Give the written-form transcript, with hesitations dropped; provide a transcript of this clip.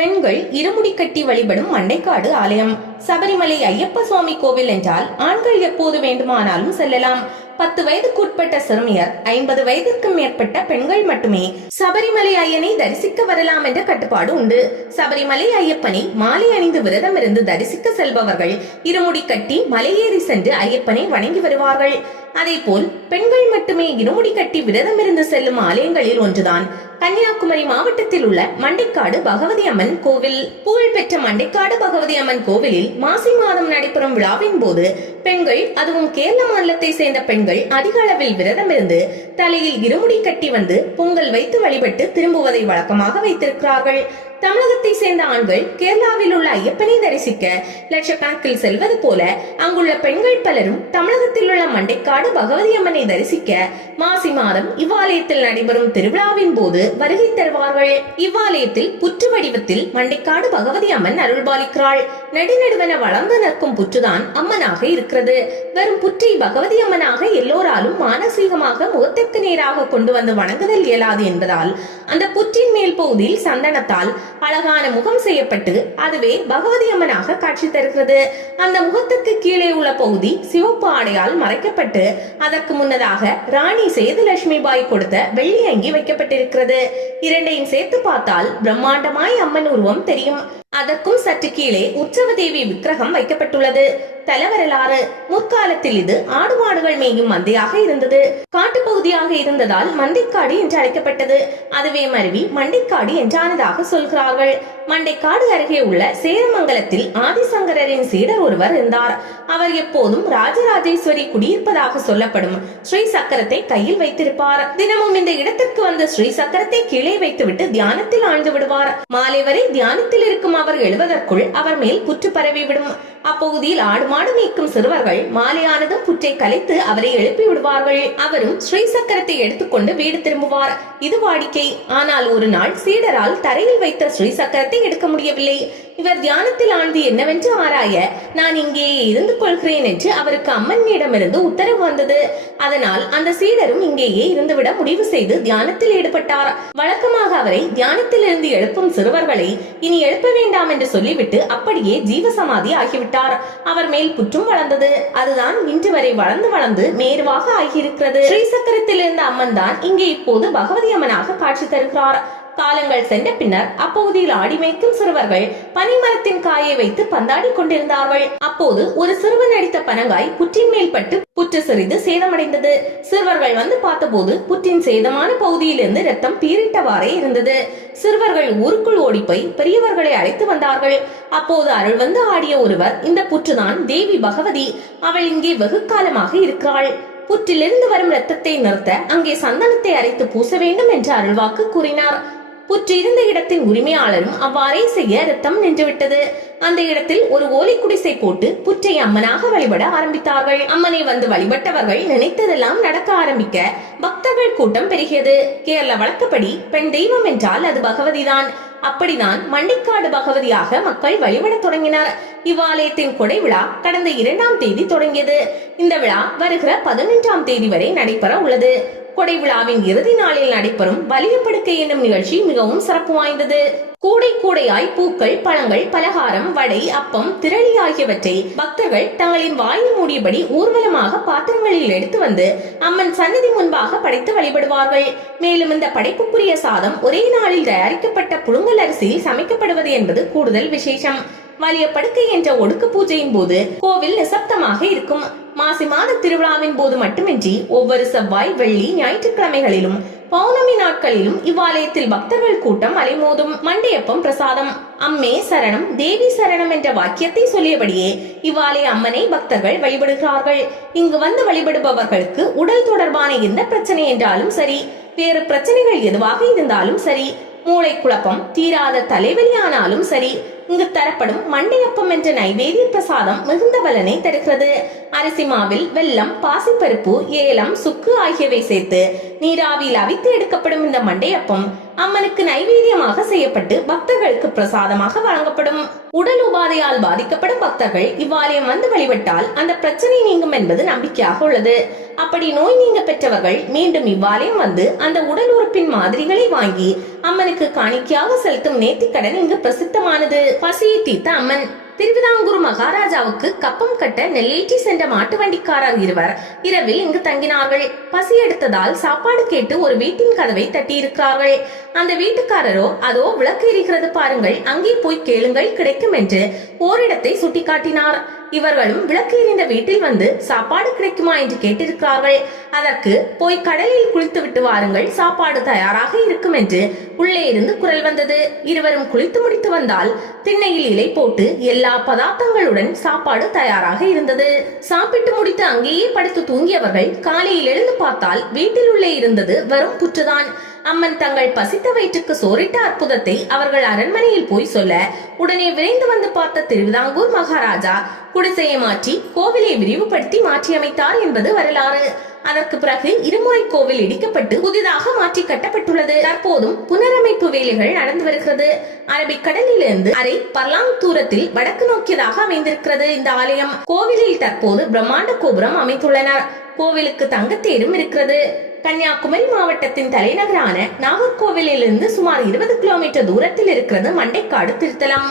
பெண்கள் இருமுடி கட்டி வழிபடும் மண்டைக்காடு ஆலயம். சபரிமலை ஐயப்ப சுவாமி கோவில் என்றால் ஆண்கள் எப்போது வேண்டுமானாலும் செல்லலாம். 10 வயதுக்குட்பட்ட சிறுமியர், 50 வயதிற்கும் மேற்பட்ட பெண்கள் மட்டுமே சபரிமலை ஐயனை தரிசிக்க வரலாம் என்ற கட்டுப்பாடு உண்டு. சபரிமலை ஐயப்பனை மாலை அணிந்து விரதம் இருந்து தரிசிக்க செல்பவர்கள் இருமுடி கட்டி மலையேறி சென்று ஐயப்பனை வணங்கி வருவார்கள். அதேபோல் பெண்கள் மட்டுமே இருமுடி கட்டி விரதம் இருந்து செல்லும் ஆலயங்களில் ஒன்றுதான் கன்னியாகுமரி மாவட்டத்தில் உள்ள மண்டைக்காடு பகவதி அம்மன் கோவில். புகழ்பெற்ற மண்டைக்காடு பகவதி அம்மன் கோவிலில் மாசி மாதம் நடைபெறும் விழாவின் போது பெண்கள், அதுவும் கேரள மாநிலத்தை சேர்ந்த பெண்கள் அதிக அளவில் விரதம் இருந்து தலையில் இருமுடி கட்டி வந்து பொங்கல் வைத்து வழிபட்டு திரும்புவதை வழக்கமாக வைத்திருக்கிறார்கள். தமிழகத்தை சேர்ந்த ஆண்கள் கேரளாவில் உள்ள ஐயப்பனை தரிசிக்க லட்சக்கணக்கில் செல்வது போல அங்குள்ள பெண்கள் பலரும் தமிழகத்தில் உள்ள மண்டைக்காடு பகவதி அம்மனை தரிசிக்க மாசி மாதம் இவ்வாலயத்தில் நடைபெறும் திருவிழாவின் போது வருகை தருவார்கள். இவ்வாலயத்தில் புற்று வடிவத்தில் மண்டைக்காடு பகவதி அம்மன் அருள்பாலிக்கிறாள். நடுநடுவென வளர்ந்து நிற்கும் புற்றுதான் அம்மனாக இருக்கிறது. வெறும் புற்றை பகவதி அம்மனாக எல்லோராலும் மானசீகமாக முகத்திற்கு நேராக கொண்டு வந்து வணங்குதல் இயலாது என்பதால் அந்த புற்றின் மேல் பகுதியில் சந்தனத்தால் அழகான முகம் செய்யப்பட்டு அதுவே பகவதி அம்மனாக காட்சி தருகிறது. அந்த முகத்துக்கு கீழே உள்ள பகுதி சிவப்பு ஆடையால் மறைக்கப்பட்டு அதற்கு முன்னதாக ராணி சேதுலட்சுமி பாய் கொடுத்த வெள்ளி அங்கி வைக்கப்பட்டிருக்கிறது. இரண்டையும் சேர்த்து பார்த்தால் பிரம்மாண்டமாய் அம்மன் உருவம் தெரியும். அதற்கும் சற்று கீழே உற்சவ தேவி விக்கிரகம் வைக்கப்பட்டுள்ளது. தலவரலாறு: முற்காலத்தில் இது ஆடு மாடுகள் மேயும் மந்தையாக இருந்தது. காட்டுப்பகுதியாக இருந்ததால் மண்டைக்காடு என்று அழைக்கப்பட்டது. அதுவே மருவி மண்டைக்காடு என்றானதாக சொல்கிறார்கள். மண்டைக்காடு அருகே உள்ள சேரமங்கலத்தில் ஆதிசங்கரின் சீடர் ஒருவர் இருந்தார். அவர் எப்போதும் ராஜராஜேஸ்வரி குடியிருப்பதாக சொல்லப்படும் ஸ்ரீ சக்கரத்தை கையில் வைத்திருப்பார். தினமும் இந்த இடத்திற்கு வந்து ஸ்ரீ சக்கரத்தை கீழே வைத்துவிட்டு தியானத்தில் ஆழ்ந்து விடுவார். மாலை வரை தியானத்தில் இருக்கும் அவர் எழுவதற்குள் அவர் மேல் புற்று பரவிவிடும். அப்பகுதியில் ஆடு மாடு மேய்க்கும் சிறுவர்கள் மாலையானதும் புற்றை கலைத்து அவரை எழுப்பி விடுவார்கள். அவரும் ஸ்ரீ சக்கரத்தை எடுத்துக்கொண்டு வீடு திரும்புவார். இது வாடிக்கை. ஆனால் ஒரு நாள் சீடரால் தரையில் வைத்த ஸ்ரீ சக்கரத்தை எடுக்க முடியவில்லை. இவர் தியானத்தில் ஆழ்ந்து என்னவென்று ஆராய நான் இங்கேயே இருந்து கொள்கிறேன் என்று அவருக்கு அம்மனிடமிருந்து உத்தரவு வந்தது. அதனால் அந்த சீடரும் இங்கேயே இருந்துவிட முடிவு செய்து தியானத்தில் ஈடுபட்டார். வழக்கமாக அவரை தியானத்தில் இருந்து எழுப்பும் சிறுவர்களை இனி எழுப்ப வேண்டாம் என்று சொல்லிவிட்டு அப்படியே ஜீவசமாதி ஆகிவிட்டார். அவர் மேல் புற்றும் வளர்ந்தது. அதுதான் இன்று வரை வளர்ந்து வளர்ந்து மேருவாக ஆகியிருக்கிறது. ஸ்ரீ சக்கரத்தில் இருந்த அம்மன் தான் இங்கே இப்போது பகவதி அம்மனாக காட்சி தருகிறார். காலங்கள் சென்ற பின்னர் அப்பகுதியில் ஆடி மேய்க்கும் சிறுவர்கள் பனைமரத்தின் காயை வைத்து பந்தாடி கொண்டிருந்தார்கள். அப்போது ஒரு சிறுவன் அடித்த பனங்காய் புற்றின் மேல் பட்டு புற்று சிறிது சேதமடைந்தது. சிறுவர்கள் வந்து பார்த்தபோது புற்றின் சேதமான பகுதியிலிருந்து ரத்தம் பீரிட்டவாறே இருந்தது. சிறுவர்கள் ஊருக்குள் ஓடிப்போய் பெரியவர்களை அழைத்து வந்தார்கள். அப்போது அருள் வந்து ஆடிய ஒருவர், இந்த புற்றுதான் தேவி பகவதி, அவள் இங்கே வெகு காலமாக இருக்கிறாள். புற்றிலிருந்து வரும் ரத்தத்தை நிறுத்த அங்கே சந்தனத்தை அரைத்து பூச வேண்டும் என்று அருள்வாக்கு கூறினார். புற்று இருந்த இடத்தின் உரிமையாளரும் அவ்வாறே செய்ய ரத்தம் நின்றுவிட்டது. அந்த இடத்தில் ஒரு ஓலை குடிசை போட்டு புற்றை அம்மனாக வழிபட ஆரம்பித்தார்கள். அம்மனை வந்து வழிபட்டவர்கள் நினைத்ததெல்லாம் நடக்க ஆரம்பிக்க பக்தர்கள் கூட்டம் பெருகியது. கேரள வழக்கப்படி பெண் தெய்வம் என்றால் அது பகவதிதான். அப்படிதான் மண்டைக்காடு பகவதியாக மக்கள் வழிபட தொடங்கினர். இவ்வாலயத்தின் கொடை விழா கடந்த 2ஆம் தேதி தொடங்கியது. இந்த விழா வருகிற 11ஆம் தேதி வரை நடைபெற உள்ளது. கொடை விழாவின் இறுதி நாளில் நடைபெறும் வலியப்படுக்கை என்னும் நிகழ்ச்சி மிகவும் சிறப்பு வாய்ந்தது. கூடை கூடையாய் பூக்கள், பழங்கள், பலகாரம், வடை, அப்பம், திரளி ஆகியவற்றை பக்தர்கள் தங்களின் வாயில் மூடியபடி ஊர்வலமாக பாத்திரங்களில் எடுத்து வந்து அம்மன் சன்னதி முன்பாக படைத்து வழிபடுவார்கள். மேலும் இந்த படைப்புக்குரிய சாதம் ஒரே நாளில் தயாரிக்கப்பட்ட புழுங்கல் அரிசியில் சமைக்கப்படுவது என்பது கூடுதல் விசேஷம். வலிய படுக்கை என்ற ஒடுக்கு பூஜையின் போது கோவில் நிசப்தமாக இருக்கும். மாசி மாத திருவிழாவின் போது மட்டுமின்றி ஒவ்வொரு செவ்வாய், வெள்ளி, ஞாயிற்றுக்கிழமைகளிலும் பௌர்ணமி நாட்களிலும் இவ்வாலயத்தில் பக்தர்கள் கூட்டம் அலைமோதும். மண்டையப்பம் பிரசாதம். அம்மே சரணம், தேவி சரணம் என்ற வாக்கியத்தை சொல்லியபடியே இவ்வாலய அம்மனை பக்தர்கள் வழிபடுகிறார்கள். இங்கு வந்து வழிபடுபவர்களுக்கு உடல் தொடர்பான எந்த பிரச்சனை என்றாலும் சரி, வேறு பிரச்சனைகள் எதுவாக இருந்தாலும் சரி, மூளை குழப்பம், தீராத தலைவலி ஆனாலும் சரி, இங்கு தரப்படும் மண்டையப்பம் என்ற நைவேத்திய பிரசாதம் மிகுந்த பலனை தருகிறது. அரிசி மாவில் வெல்லம், பாசிப்பருப்பு, ஏலம், சுக்கு ஆகியவை சேர்த்து நீராவியில் அவித்து எடுக்கப்படும் இந்த மண்டையப்பம் அம்மனுக்கு நைவேத்தியமாக செய்யப்பட்டு பக்தர்களுக்கு பிரசாதமாக வழங்கப்படும். உடல் உபாதையால் பாதிக்கப்படும் பக்தர்கள் இவ்வாலயம் வந்து வழிபட்டால் அந்த பிரச்சனை நீங்கும் என்பது நம்பிக்கையாக உள்ளது. அப்படி நோய் நீங்க பெற்றவர்கள் மீண்டும் இவ்வாலயம் வந்து அந்த உடல் உறுப்பின் மாதிரிகளை வாங்கி அம்மனுக்கு காணிக்கையாக செலுத்தும் நேர்த்திக்கடன் இங்கு பிரசித்தமானது. பசியை தீர்த்த அம்மன். திருவிதாங்கூர் மகாராஜாவுக்கு கப்பம் கட்ட நெல்லேற்றி சென்ற மாட்டு வண்டிக்காரர் இருவர் இரவில் இங்கு தங்கினார்கள். பசி எடுத்ததால் சாப்பாடு கேட்டு ஒரு வீட்டின் கதவை தட்டியிருக்கிறார்கள். அந்த வீட்டுக்காரரோ, அதோ விளக்கு எரிகிறது பாருங்கள், அங்கே போய் கேளுங்கள், கிடைக்கும் என்று ஓரிடத்தை சுட்டிக்காட்டினார். இவர்களும் விளக்கு எரிந்த வீட்டில் வந்து சாப்பாடு கிடைக்குமா என்று கேட்டிருக்கிறார்கள். அதற்கு போய் கடலில் குளித்து விட்டு வாருங்கள், சாப்பாடு தயாராக இருக்கும் என்று உள்ளே இருந்து குரல் வந்தது. இருவரும் குளித்து முடித்து வந்தால் திண்ணையில் இலை போட்டு எல்லா பதார்த்தங்களுடன் சாப்பாடு தயாராக இருந்தது. சாப்பிட்டு முடித்து அங்கேயே படுத்து தூங்கியவர்கள் காலையில் எழுந்து பார்த்தால் வீட்டில் உள்ளே இருந்தது வெறும் புற்றுதான். அம்மன் தங்கள் பசித்த வயிற்றுக்கு சோறிட்ட அற்புதத்தை அவர்கள் அரண்மனையில் போய் சொல்ல உடனே விரைந்து வந்து பார்த்த திருவிதாங்கூர் மகாராஜா குடிசையை மாற்றி கோவிலை விரிவுபடுத்தி மாற்றியமைத்தார் என்பது வரலாறு. அதற்கு பிறகு இருமுறை கோவில் இடிக்கப்பட்டு புதிதாக மாற்றி கட்டப்பட்டுள்ளது. தற்போதும் புனரமைப்பு வேலைகள் நடந்து வருகிறது. அரபிக்கடலிலிருந்து அரை பர்லாங் தூரத்தில் வடக்கு நோக்கியதாக அமைந்திருக்கிறது இந்த ஆலயம். கோவிலில் தற்போது பிரம்மாண்ட கோபுரம் அமைத்துள்ளனர். கோவிலுக்கு தங்கத்தேரும் இருக்கிறது. கன்னியாகுமரி மாவட்டத்தின் தலைநகரான நாகர்கோவிலிருந்து சுமார் 20 கிலோமீட்டர் தூரத்தில் இருக்கிறது மண்டைக்காடு திருத்தலம்.